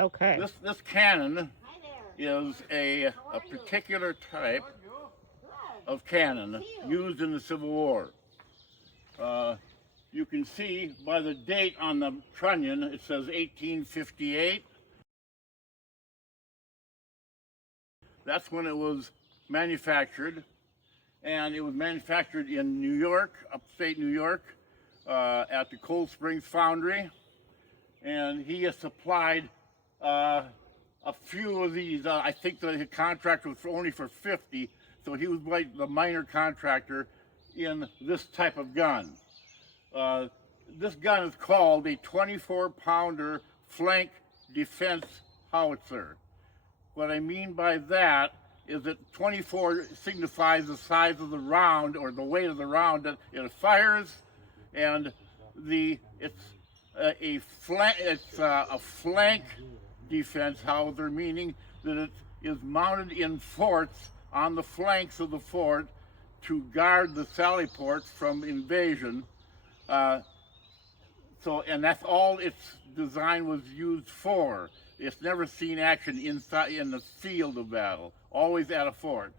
Okay. This cannon is a particular type of cannon used in the Civil War. You can see by the date on the trunnion, it says 1858. That's when it was manufactured, and it was manufactured in New York, upstate New York, at the Cold Springs Foundry. And he has supplied a few of these. I think the contract was only for 50, so he was like the minor contractor in this type of gun. This gun is called a 24-pounder flank defense howitzer. What I mean by that is that 24 signifies the size of the round or the weight of the round that it fires, and it's a flank defense howitzer, meaning that it is mounted in forts on the flanks of the fort to guard the sally ports from invasion. And that's all its design was used for. It's never seen action inside in the field of battle, always at a fort.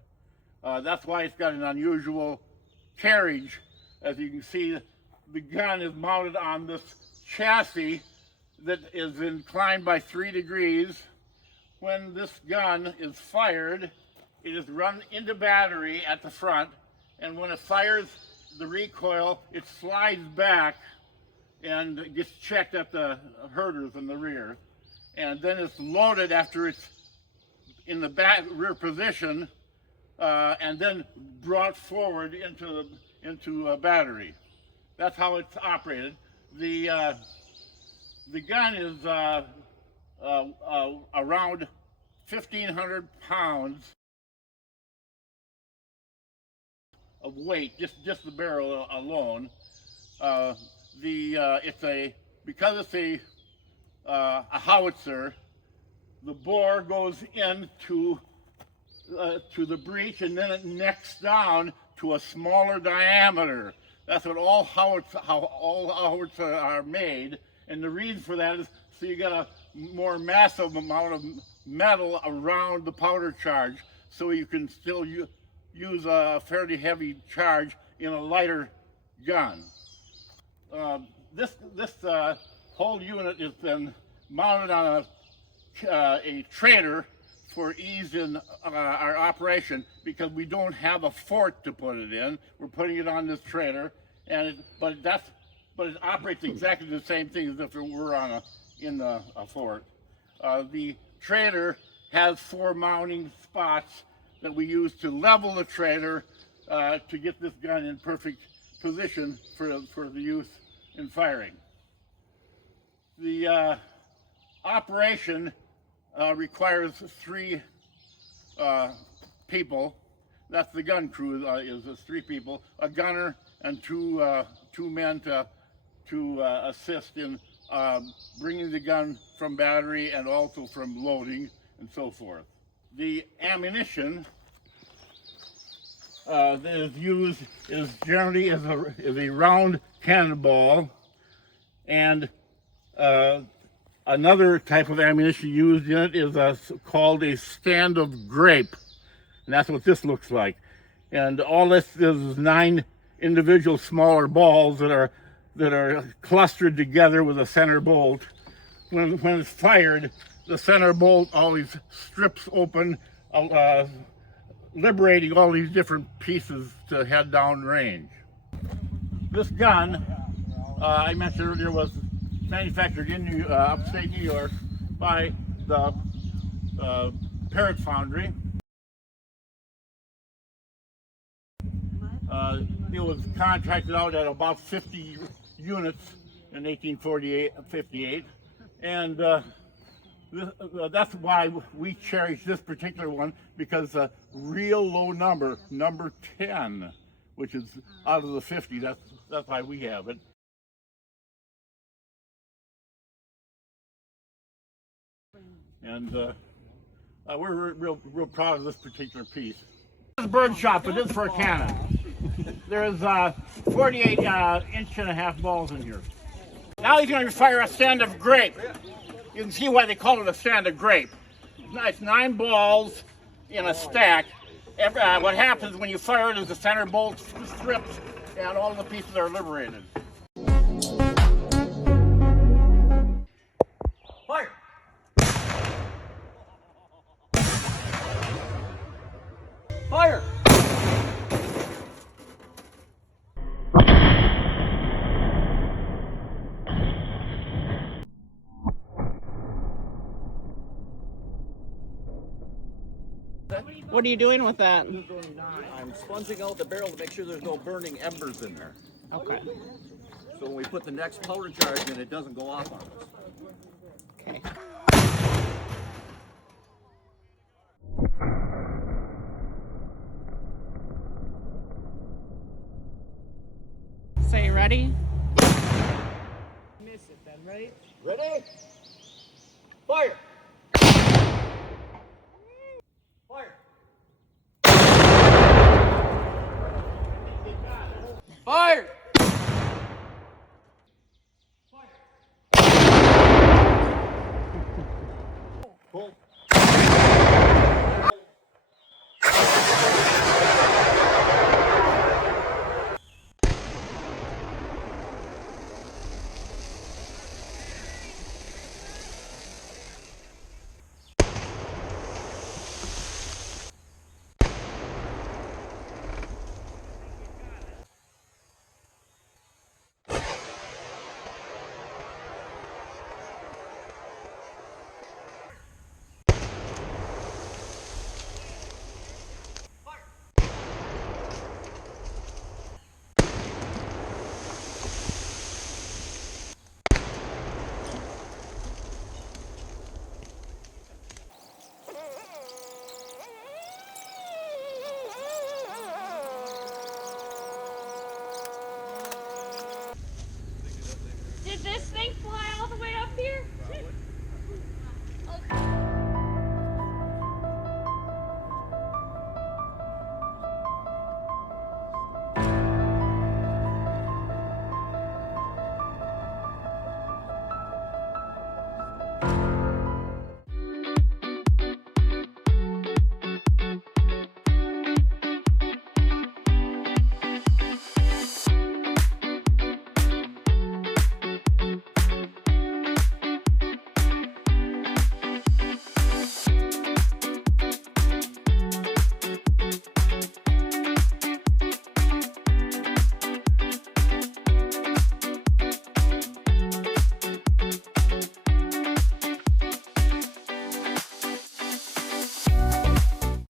That's why it's got an unusual carriage. As you can see, the gun is mounted on this chassis that is inclined by 3 degrees. When this gun is fired, it is run into battery at the front, and when it fires the recoil, it slides back and gets checked at the herders in the rear. And then it's loaded after it's in the back rear position, and then brought forward into a battery. That's how it's operated. The gun is around 1,500 pounds of weight, just the barrel alone. Because it's a howitzer, the bore goes into to the breech, and then it necks down to a smaller diameter. That's what how all howitzers are made, and the reason for that is so you get a more massive amount of metal around the powder charge, so you can still use a fairly heavy charge in a lighter gun. This whole unit has been mounted on a trailer for ease in our operation, because we don't have a fort to put it in. We're putting it on this trailer, but it operates exactly the same thing as if it were on in a fort. The trailer has 4 mounting spots that we use to level the trailer to get this gun in perfect position for the use in firing. The operation requires 3 people. That's the gun crew, is 3 people, a gunner and 2 men to assist in bringing the gun from battery and also from loading and so forth. The ammunition that is used is generally is a round cannonball, and another type of ammunition used in it is called a stand of grape, and that's what this looks like. And all this is 9 individual smaller balls that are clustered together with a center bolt. When it's fired, the center bolt always strips open, liberating all these different pieces to head down range. This gun, I mentioned earlier, was manufactured in upstate New York by the Parrott Foundry. It was contracted out at about 50 units in 1858, and that's why we cherish this particular one, because a real low number 10, which is out of the 50. That's why we have it. And we're real proud of this particular piece. This is bird shot, but this is for a cannon. There's 48 1.5-inch balls in here. Now he's going to fire a stand of grape. You can see why they call it a stranded grape. It's 9 balls in a stack. What happens when you fire it is the center bolt strips and all the pieces are liberated. Fire! Fire! What are you doing with that? I'm sponging out the barrel to make sure there's no burning embers in there. Okay. So when we put the next powder charge in, it doesn't go off on us. Okay. So you ready? Ready?